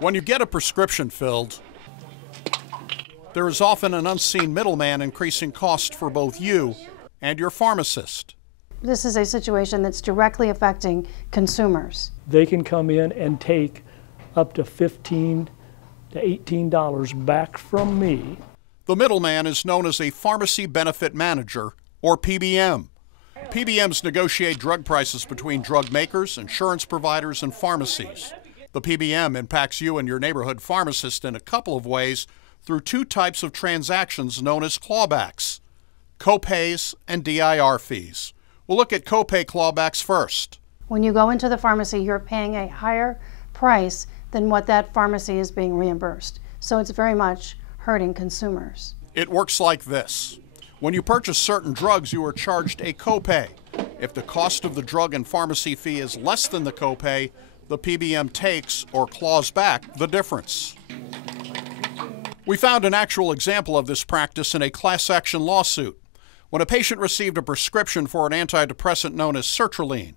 When you get a prescription filled, there is often an unseen middleman increasing cost for both you and your pharmacist. This is a situation that's directly affecting consumers. They can come in and take up to $15 to $18 back from me. The middleman is known as a pharmacy benefit manager, or PBM. PBMs negotiate drug prices between drug makers, insurance providers, and pharmacies. The PBM impacts you and your neighborhood pharmacist in a couple of ways through two types of transactions known as clawbacks: copays and DIR fees. We'll look at copay clawbacks first. When you go into the pharmacy, you're paying a higher price than what that pharmacy is being reimbursed. So it's very much hurting consumers. It works like this. When you purchase certain drugs, you are charged a copay. If the cost of the drug and pharmacy fee is less than the copay, the PBM takes or claws back the difference. We found an actual example of this practice in a class action lawsuit when a patient received a prescription for an antidepressant known as sertraline.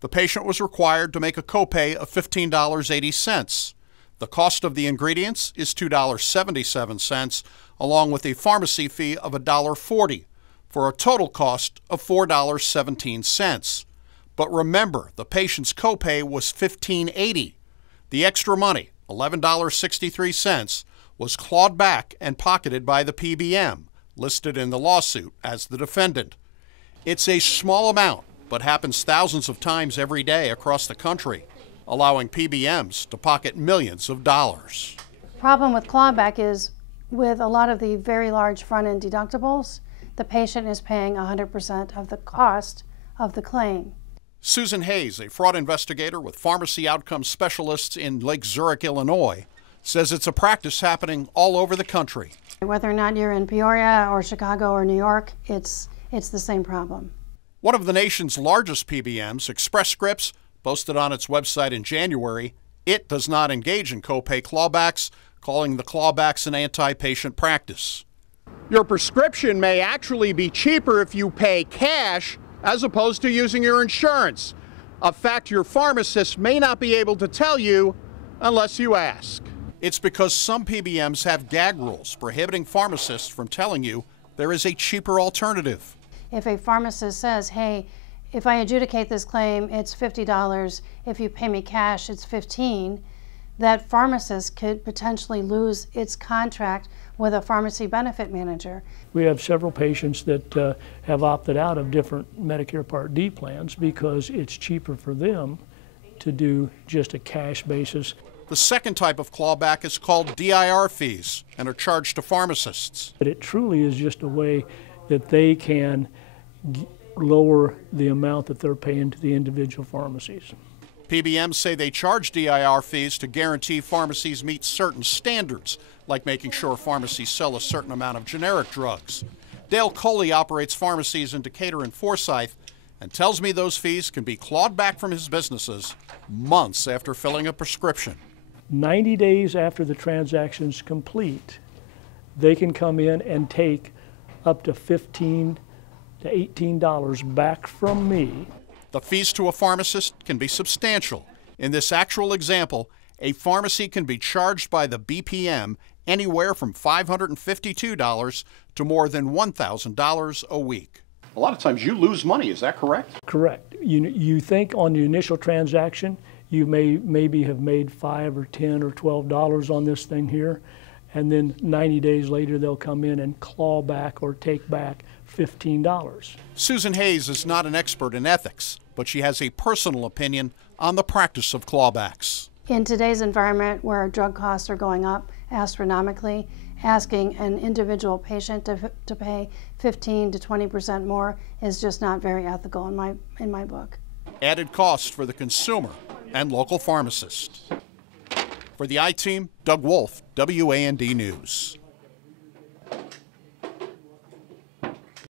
The patient was required to make a copay of $15.80. The cost of the ingredients is $2.77, along with a pharmacy fee of $1.40, for a total cost of $4.17. But remember, the patient's copay was $15.80. The extra money, $11.63, was clawed back and pocketed by the PBM, listed in the lawsuit as the defendant. It's a small amount, but happens thousands of times every day across the country, allowing PBMs to pocket millions of dollars. The problem with clawback is with a lot of the very large front-end deductibles, the patient is paying 100% of the cost of the claim. Susan Hayes, a fraud investigator with pharmacy outcomes specialists in Lake Zurich, Illinois, says it's a practice happening all over the country. Whether or not you're in Peoria or Chicago or New York, it's the same problem. One of the nation's largest PBMs, Express Scripts, posted on its website in January, it does not engage in copay clawbacks, calling the clawbacks an anti-patient practice. Your prescription may actually be cheaper if you pay cash as opposed to using your insurance, a fact your pharmacist may not be able to tell you unless you ask. It's because some PBMs have gag rules prohibiting pharmacists from telling you there is a cheaper alternative. If a pharmacist says, hey, if I adjudicate this claim, it's $50. If you pay me cash, it's $15. That pharmacist could potentially lose its contract with a pharmacy benefit manager. We have several patients that have opted out of different Medicare Part D plans because it's cheaper for them to do just a cash basis. The second type of clawback is called DIR fees and are charged to pharmacists. But it truly is just a way that they can lower the amount that they're paying to the individual pharmacies. PBMs say they charge DIR fees to guarantee pharmacies meet certain standards, like making sure pharmacies sell a certain amount of generic drugs. Dale Coley operates pharmacies in Decatur and Forsyth and tells me those fees can be clawed back from his businesses months after filling a prescription. 90 days after the transaction's complete, they can come in and take up to $15 to $18 back from me. The fees to a pharmacist can be substantial. In this actual example, a pharmacy can be charged by the BPM anywhere from $552 to more than $1,000 a week. A lot of times you lose money, is that correct? Correct. You think on the initial transaction, you maybe have made $5 or $10 or $12 on this thing here, and then 90 days later they'll come in and claw back or take back $15. Susan Hayes is not an expert in ethics, but she has a personal opinion on the practice of clawbacks. In today's environment where drug costs are going up astronomically, asking an individual patient to pay 15 to 20% more is just not very ethical in my book. Added cost for the consumer and local pharmacist. For the I-Team, Doug Wolfe, WAND News.